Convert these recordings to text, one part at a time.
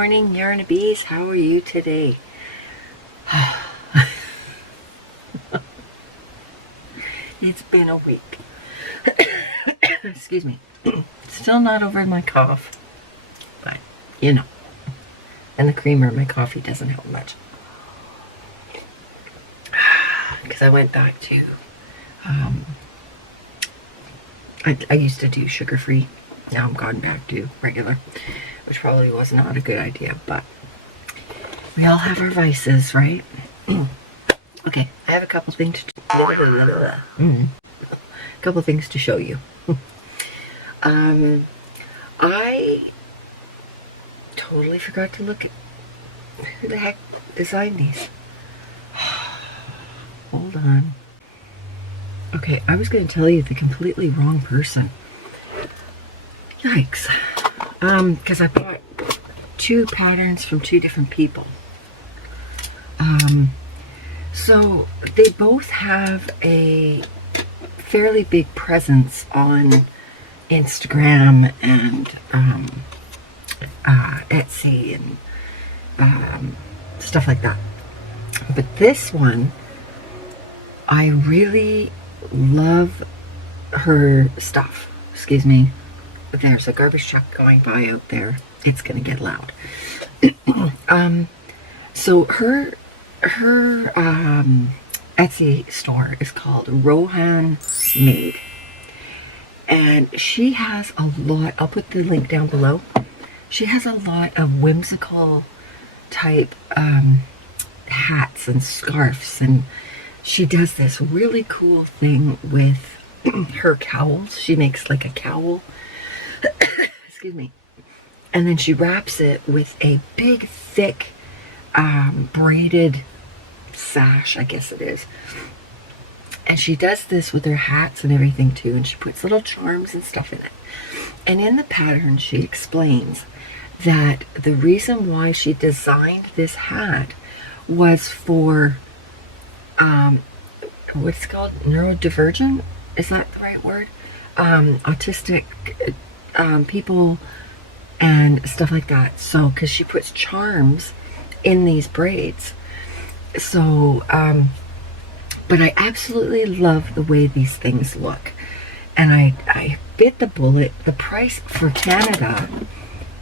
morning, Yarnabees. How are you today? It's been a week. Excuse me. Still not over my cough, but you know. And the creamer in my coffee doesn't help much. Because I went back to, I used to do sugar-free. Now I'm gone back to regular, which probably was not a good idea, but we all have our vices, right? Okay, I have a couple things to show you. I totally forgot to look at who the heck designed these. Hold on. Okay, I was going to tell you the completely wrong person. Yikes. Because I bought two patterns from two different people. So they both have a fairly big presence on Instagram and Etsy and stuff like that. But this one, I really love her stuff. Excuse me. There's a garbage truck going by out there. It's gonna get loud. So her Etsy store is called Rohan Made, and she has a lot. I'll put the link down below. She has a lot of whimsical type hats and scarves, and she does this really cool thing with her cowls. She makes like a cowl. Excuse me. And then she wraps it with a big, thick, braided sash, I guess it is. And she does this with her hats and everything too, and she puts little charms and stuff in it. And in the pattern, she explains that the reason why she designed this hat was for, what's it called? Neurodivergent? Is that the right word? Autistic people and stuff like that. So, because she puts charms in these braids. So, but I absolutely love the way these things look. And I bit the bullet. The price for Canada,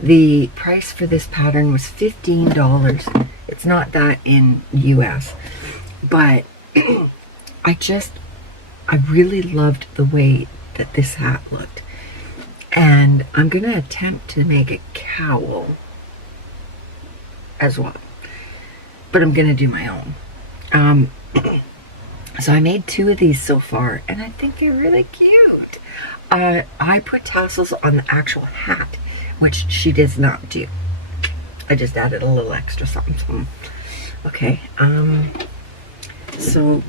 the price for this pattern was $15. It's not that in US. But I really loved the way that this hat looked. And I'm going to attempt to make a cowl as well. But I'm going to do my own. So I made two of these so far, and I think they're really cute. I put tassels on the actual hat, which she does not do. I just added a little extra something. Okay. So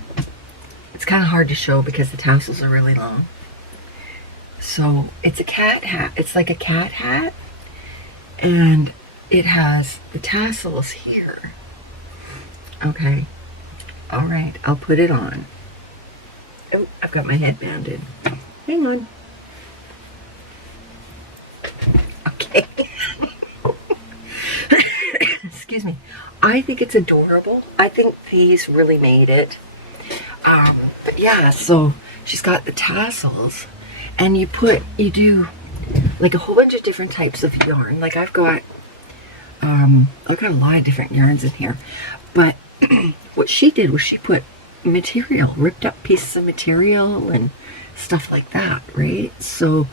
it's kind of hard to show because the tassels are really long. So it's a cat hat. It's like a cat hat. And it has the tassels here. Okay. All right. I'll put it on. Oh, I've got my head banded. Hang on. Okay. Excuse me. I think it's adorable. I think these really made it. But yeah, so she's got the tassels. And you do like a whole bunch of different types of yarn. Like I've got a lot of different yarns in here. But what she did was she put material, ripped up pieces of material and stuff like that, right? So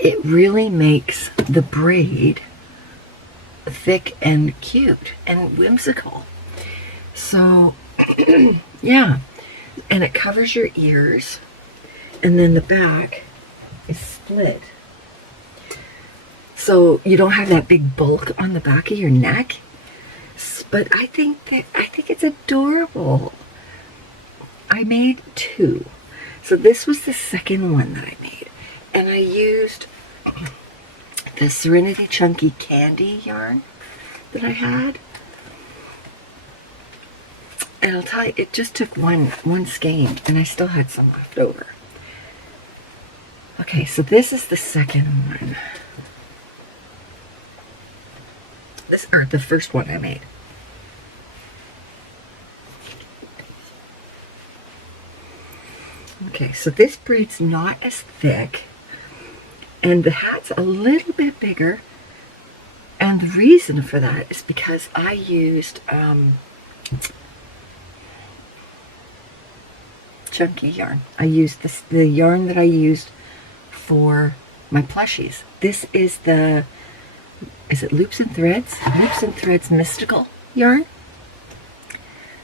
it really makes the braid thick and cute and whimsical. So yeah, and it covers your ears. And then the back is split. So you don't have that big bulk on the back of your neck. But I think it's adorable. I made two. So this was the second one that I made. And I used the Serenity Chunky Candy yarn that I had. And I'll tell you, it just took one skein, and I still had some left over. Okay, so this is the second one. or the first one I made. Okay, so this braid's not as thick, and the hat's a little bit bigger, and the reason for that is because I used chunky yarn. I used the yarn that I used for my plushies. This is is it Loops and Threads? Loops and Threads Mystical yarn.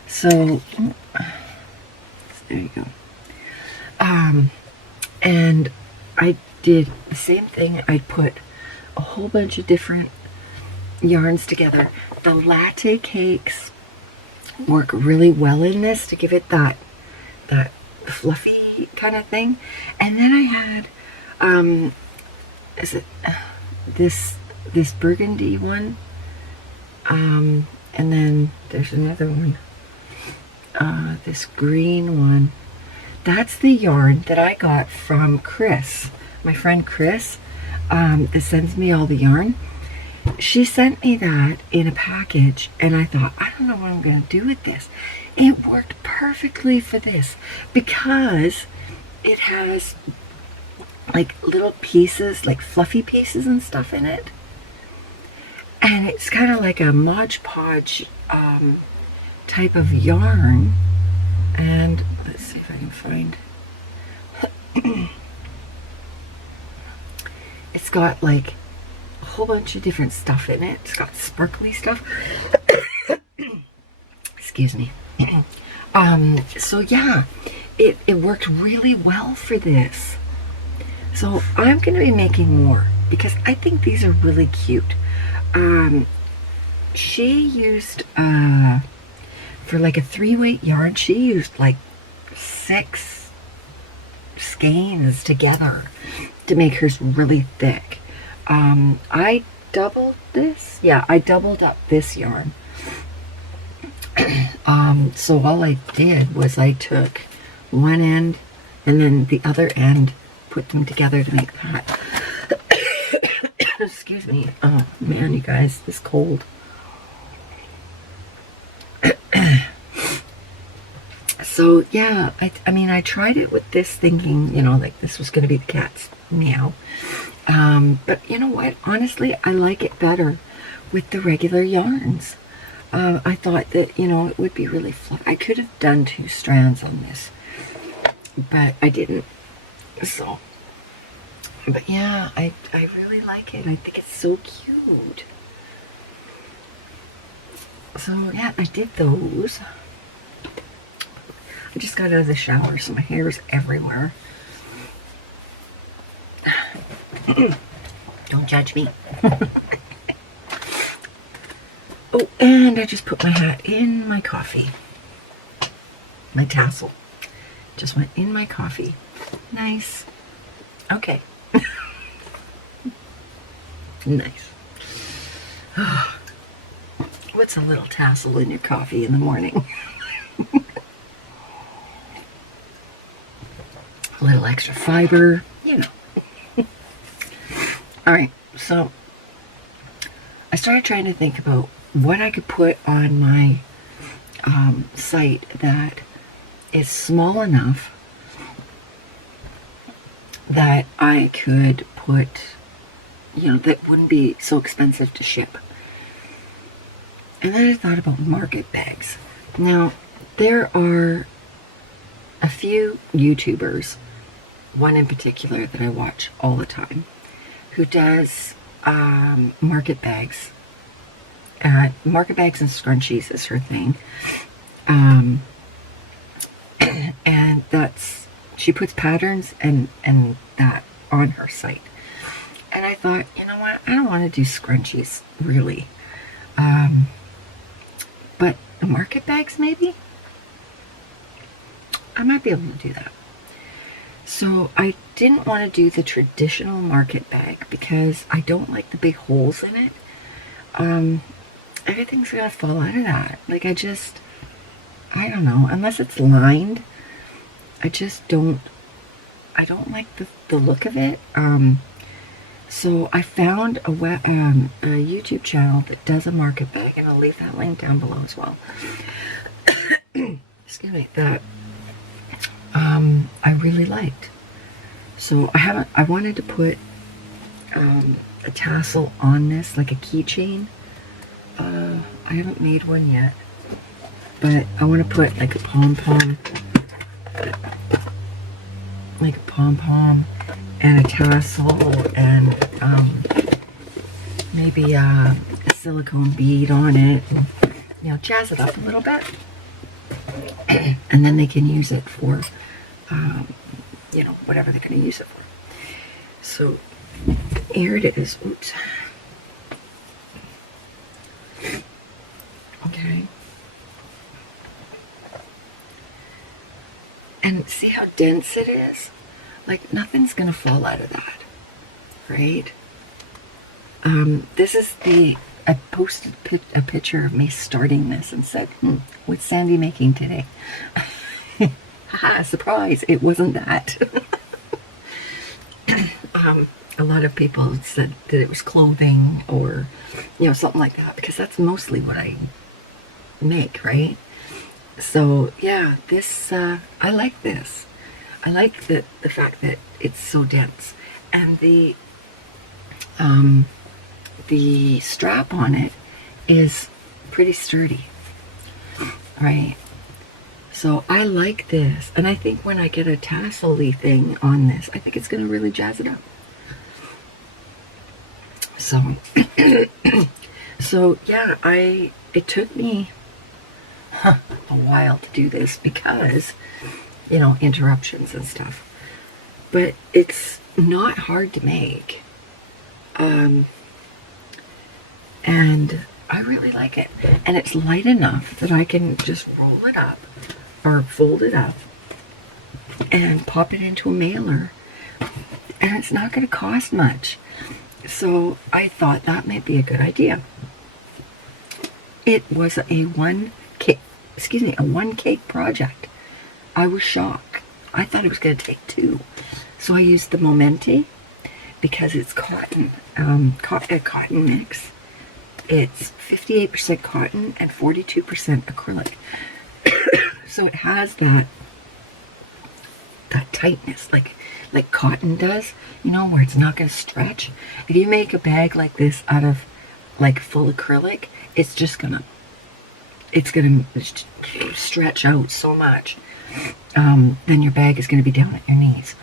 So, there you go. And I did the same thing. I put a whole bunch of different yarns together. The latte cakes work really well in this to give it that fluffy kind of thing. And then I had this burgundy one, and then there's another one, this green one. That's the yarn that I got from Chris, my friend Chris, that sends me all the yarn. She sent me that in a package, and I thought, I don't know what I'm going to do with this. It worked perfectly for this because it has like little pieces, like fluffy pieces and stuff in it. And it's kind of like a Mod Podge type of yarn. And let's see if I can find. It's got like a whole bunch of different stuff in it. It's got sparkly stuff. Excuse me. So yeah, it worked really well for this. So I'm going to be making more because I think these are really cute. She used, for like a 3-weight yarn, she used like 6 skeins together to make hers really thick. I doubled this. Yeah, I doubled up this yarn. So all I did was I took one end and then the other end, put them together to make that. Excuse me. Oh man, you guys, this cold. So yeah, I mean, I tried it with this thinking, you know, like this was going to be the cat's meow. But you know what? Honestly, I like it better with the regular yarns. I thought that, you know, it would be really fun. I could have done 2 strands on this, but I didn't. So, but yeah, I really like it. I think it's so cute. So yeah, I did those. I just got out of the shower, so my hair is everywhere. Don't judge me. Oh, and I just put my hat in my coffee. My tassel just went in my coffee. Nice. Okay. Nice. What's a little tassel in your coffee in the morning? A little extra fiber, you know. All right, so I started trying to think about what I could put on my site that is small enough that I could put, you know, that wouldn't be so expensive to ship. And then I thought about market bags. Now, there are a few YouTubers, one in particular that I watch all the time, who does market bags. Market bags and scrunchies is her thing. And that's, she puts patterns and that on her site. And I thought, you know what, I don't want to do scrunchies, really. But market bags, maybe? I might be able to do that. So I didn't want to do the traditional market bag because I don't like the big holes in it. Everything's gonna fall out of that. Like, I don't know, unless it's lined, I don't like the look of it. So I found a YouTube channel that does a market bag, and I'll leave that link down below as well. Excuse me, that I really liked. So I wanted to put a tassel on this, like a keychain. I haven't made one yet, but I want to put like a pom-pom, and a tassel, and maybe a silicone bead on it, and, you know, jazz it up a little bit. And then they can use it for, you know, whatever they're going to use it for. So here it is. Oops. Okay. And see how dense it is? Like, nothing's going to fall out of that, right? This is I posted a picture of me starting this and said, what's Sandy making today? Haha, surprise, it wasn't that. A lot of people said that it was clothing or, you know, something like that, because that's mostly what I make, right? So yeah, this, I like this. I like the fact that it's so dense, and the strap on it is pretty sturdy, right? So I like this, and I think when I get a tassel-y thing on this, I think it's going to really jazz it up. So, so yeah, it took me a while to do this because, you know, interruptions and stuff. But it's not hard to make. And I really like it. And it's light enough that I can just roll it up or fold it up and pop it into a mailer. And it's not going to cost much. So I thought that might be a good idea. It was a one cake project. I was shocked. I thought it was going to take 2. So I used the Momenti because it's cotton, a cotton mix. It's 58% cotton and 42% acrylic. So it has that tightness, like cotton does, you know, where it's not going to stretch. If you make a bag like this out of like full acrylic, it's gonna stretch out so much. Then your bag is going to be down at your knees.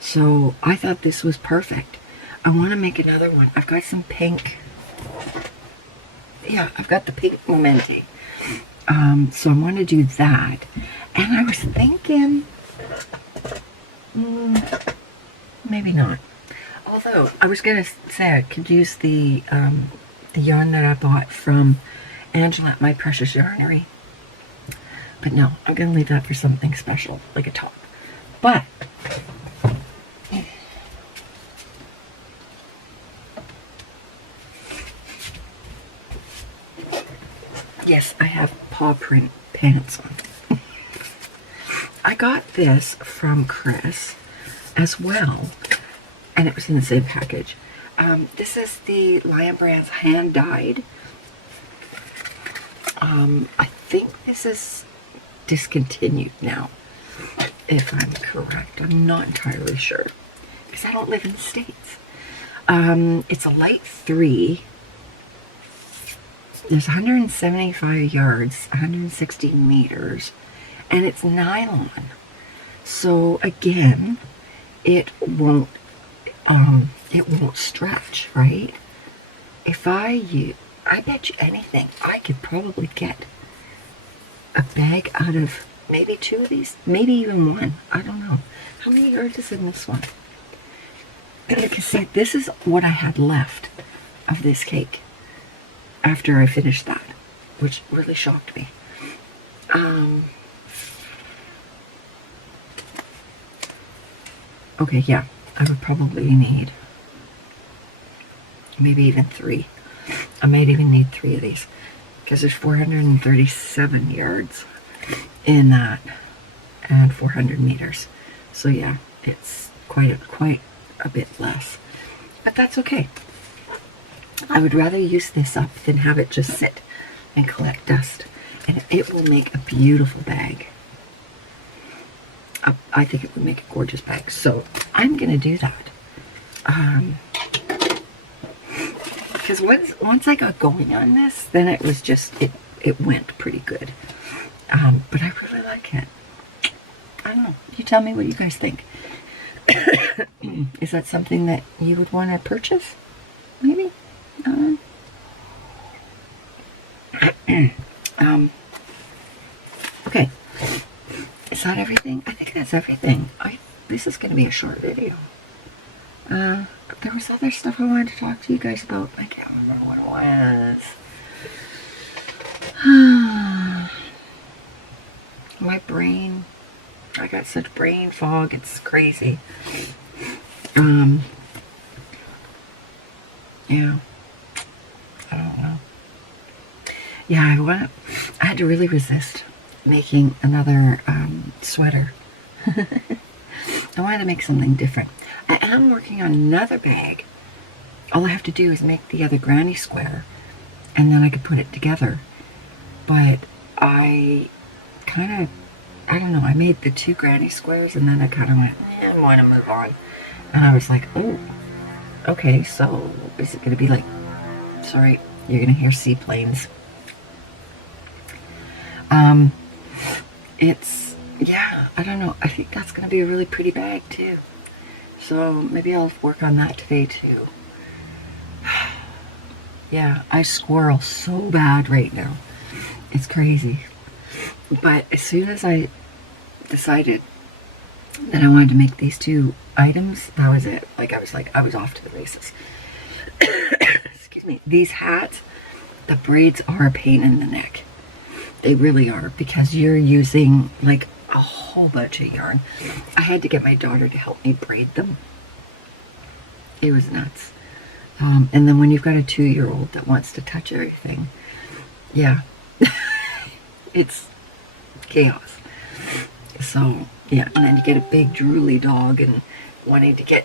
So I thought this was perfect. I want to make another one. I've got some pink. Yeah, I've got the pink Momenti. So I want to do that. And I was thinking, maybe not. Although I was going to say I could use the yarn that I bought from Angela at My Precious Yarnery. But no, I'm going to leave that for something special, like a top. But yes, I have paw print pants on. I got this from Chris as well, and it was in the same package. This is the Lion Brand's hand dyed. I think this is discontinued now, if I'm correct. I'm not entirely sure because I don't live in the States. It's a light 3. There's 175 yards, 160 meters, and it's nylon. So again, it won't stretch, right? If I bet you anything, I could probably get a bag out of maybe 2 of these, maybe even 1. I don't know. How many yards is in this one? And you can see this is what I had left of this cake after I finished that, which really shocked me. Okay, yeah, I would probably need maybe even 3. I might even need 3 of these because there's 437 yards in that and 400 meters. So yeah, it's quite a bit less. but that's okay. I would rather use this up than have it just sit and collect dust. And it will make a beautiful bag. I think it would make a gorgeous bag. So I'm going to do that. Because once I got going on this, then it was just, it went pretty good. But I really like it. I don't know. You tell me what you guys think. Is that something that you would want to purchase? Maybe? Okay. Is that everything? I think that's everything. This is going to be a short video. There was other stuff I wanted to talk to you guys about. I can't remember what it was. My brain. I got such brain fog. It's crazy. Yeah. I don't know. Yeah, I had to really resist making another sweater. I wanted to make something different. I am working on another bag. All I have to do is make the other granny square, and then I could put it together. But I don't know, I made the 2 granny squares, and then I kind of went, I want to move on. And I was like, oh, okay, so is it going to be like, sorry, you're going to hear seaplanes. Yeah, I don't know. I think that's going to be a really pretty bag, too. So maybe I'll work on that today, too. Yeah, I squirrel so bad right now. It's crazy. But as soon as I decided that I wanted to make these 2 items, that was it. I was off to the races. Excuse me. These hats, the braids are a pain in the neck. They really are, because you're using like a whole bunch of yarn. I had to get my daughter to help me braid them. It was nuts. And then when you've got a 2-year-old that wants to touch everything, yeah, it's chaos. So yeah, and then you get a big drooly dog and wanting to get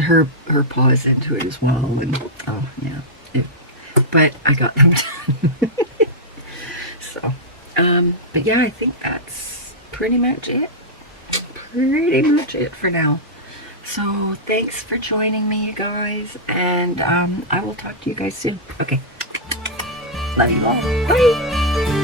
her paws into it as well, and oh yeah, but I got them done. So but yeah, I think that's pretty much it for now. So thanks for joining me, you guys, and I will talk to you guys soon. Okay, love you all. Bye.